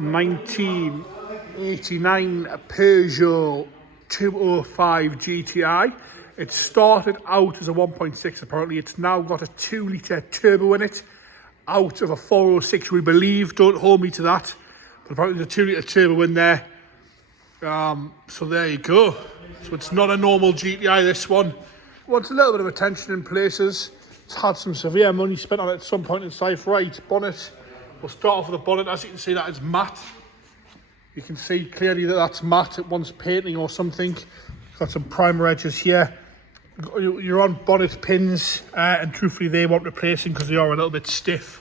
1989 Peugeot 205 GTI. It started out as a 1.6 apparently. It's now got a 2-litre turbo in it, out of a 406 we believe. Don't hold me to that. But apparently there's a 2-litre turbo in there. So there you go. So it's not a normal GTI, this one. Wants a little bit of attention in places. It's had some severe money spent on it at some point in its life. Right, bonnet. We'll start off with the bonnet. As you can see, that is matte. You can see clearly that that's matte. It wants painting or something. Got some primer edges here. You're on bonnet pins, and truthfully they want replacing because they are a little bit stiff.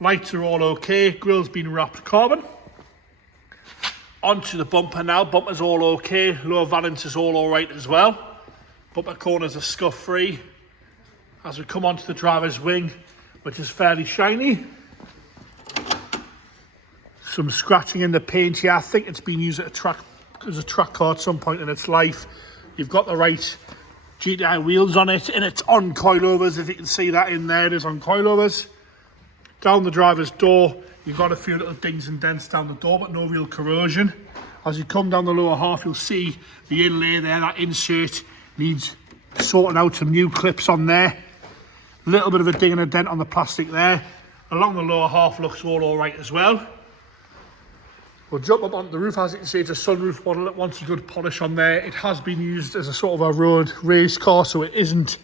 Lights are all okay. Grille's been wrapped carbon. Onto the bumper now. Bumper's all okay. Lower valance is all alright as well. Bumper corners are scuff free. As we come onto the driver's wing, which is fairly shiny. Some scratching in the paint here. I think it's been used as a track car at some point in its life. You've got the right GTI wheels on it, and it's on coilovers. If you can see that in there, it is on coilovers. Down the driver's door, you've got a few little dings and dents down the door, but no real corrosion. As you come down the lower half, you'll see the inlay there. That insert needs sorting out. Some new clips on there. A little bit of a ding and a dent on the plastic there. Along the lower half looks all alright as well. We'll jump up onto the roof. As you can see, it's a sunroof model. It wants a good polish on there. It has been used as a sort of a road race car, so it isn't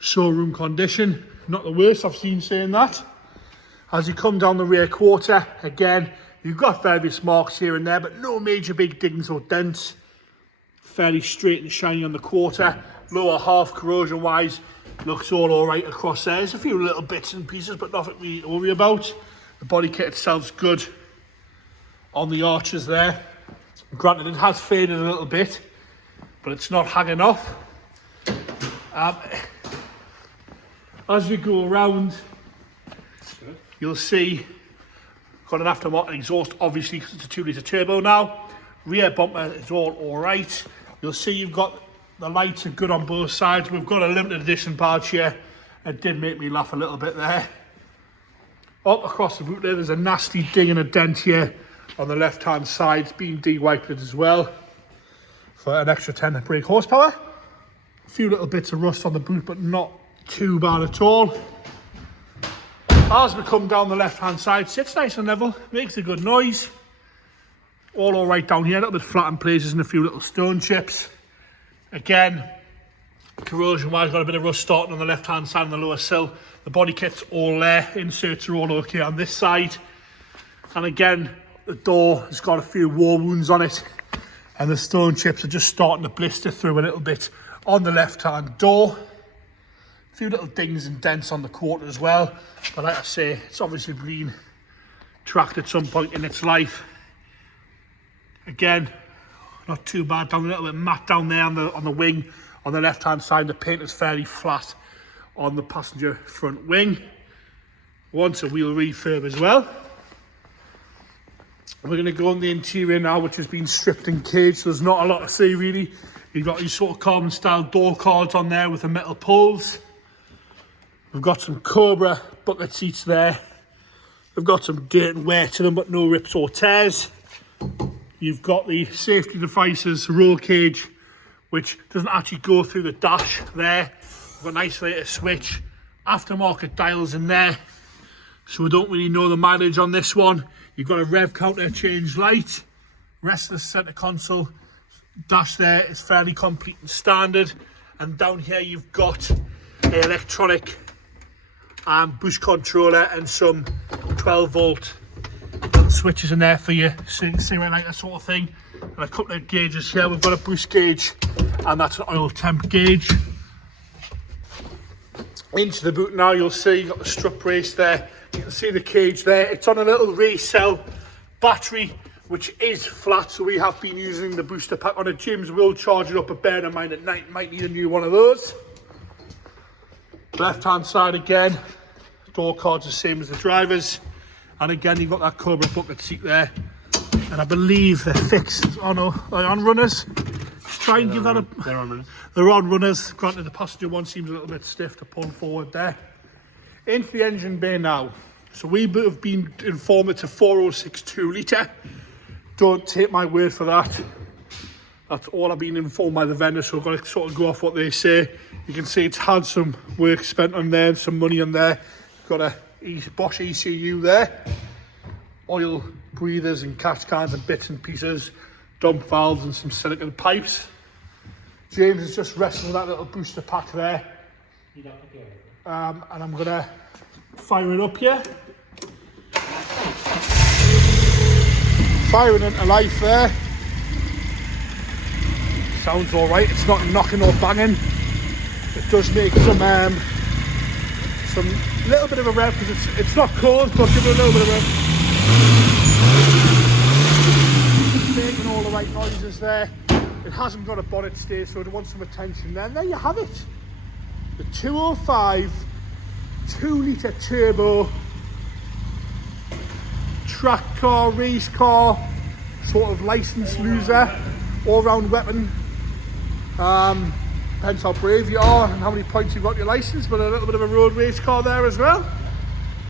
showroom condition. Not the worst I've seen saying that. As you come down the rear quarter, again, you've got various marks here and there, but no major big dings or dents. Fairly straight and shiny on the quarter. Lower half, corrosion-wise, looks all alright across there. There's a few little bits and pieces, but nothing really to worry about. The body kit itself's good on the arches there. Granted, it has faded a little bit, but it's not hanging off. As we go around, you'll see got an aftermarket exhaust, obviously, because it's a 2-litre turbo now. Rear bumper is all alright. You'll see you've got the lights are good on both sides. We've got a limited edition badge here. It did make me laugh a little bit there. Up across the boot there, there's a nasty ding and a dent here on the left hand side. It's been de-wiped as well for an extra 10 brake horsepower. A few little bits of rust on the boot, but not too bad at all. As we come down the left hand side, sits nice and level, makes a good noise. All alright down here, a little bit flat in places and a few little stone chips. Again, corrosion wise, got a bit of rust starting on the left hand side on the lower sill. The body kit's all there, inserts are all okay on this side. And again, the door has got a few war wounds on it, and the stone chips are just starting to blister through a little bit on the left hand door. A few little dings and dents on the quarter as well, but like I say, it's obviously been tracked at some point in its life. Again, not too bad. Down a little bit matte down there on the wing on the left hand side. The paint is fairly flat on the passenger front wing. Wants a wheel refurb as well. We're going to go on the interior now, which has been stripped and caged, so there's not a lot to see really. You've got these sort of carbon style door cards on there with the metal pulls. We've got some Cobra bucket seats there. We've got some dirt and wear to them, but no rips or tears. You've got the safety devices roll cage, which doesn't actually go through the dash there. We've got an isolator switch, aftermarket dials in there, so we don't really know the mileage on this one. You've got a rev counter change light, rest of the centre console dash there is fairly complete and standard, and down here you've got an electronic boost controller and some 12 volt switches in there for you, cigarette lighter sort of thing, and a couple of gauges here. We've got a boost gauge, and that's an oil temp gauge. Into the boot now, you'll see you've got the strut brace there. You can see the cage there. It's on a little race-cell battery, which is flat, so we have been using the booster pack on it. James will charge it up, but bear in mind at night might need a new one of those. Left hand side again, door cards the same as the driver's. And again, you've got that Cobra bucket seat there. And I believe they're fixed. Oh no, they're on runners. Just try and give that a... They're on runners. They're on runners. Granted, the passenger one seems a little bit stiff to pull forward there. Into the engine bay now. So we have been informed it's a 406 2 litre. Don't take my word for that. That's all I've been informed by the vendor, so I've got to sort of go off what they say. You can see it's had some work spent on there, some money on there. Got a Bosch ECU there. Oil breathers and catch cans and bits and pieces. Dump valves and some silicone pipes. James is just wrestling with that little booster pack there. And I'm going to fire it up here. Firing into life there. Sounds alright, it's not knocking or banging. It does make some little bit of a rev, because it's not cold, but give it a little bit of a rev. It's making all the right noises there. It hasn't got a bonnet stay, so it wants some attention there. And there you have it. The 205 2 litre turbo track car, race car, sort of license loser, all round weapon. Depends how brave you are and how many points you've got your license, but a little bit of a road race car there as well.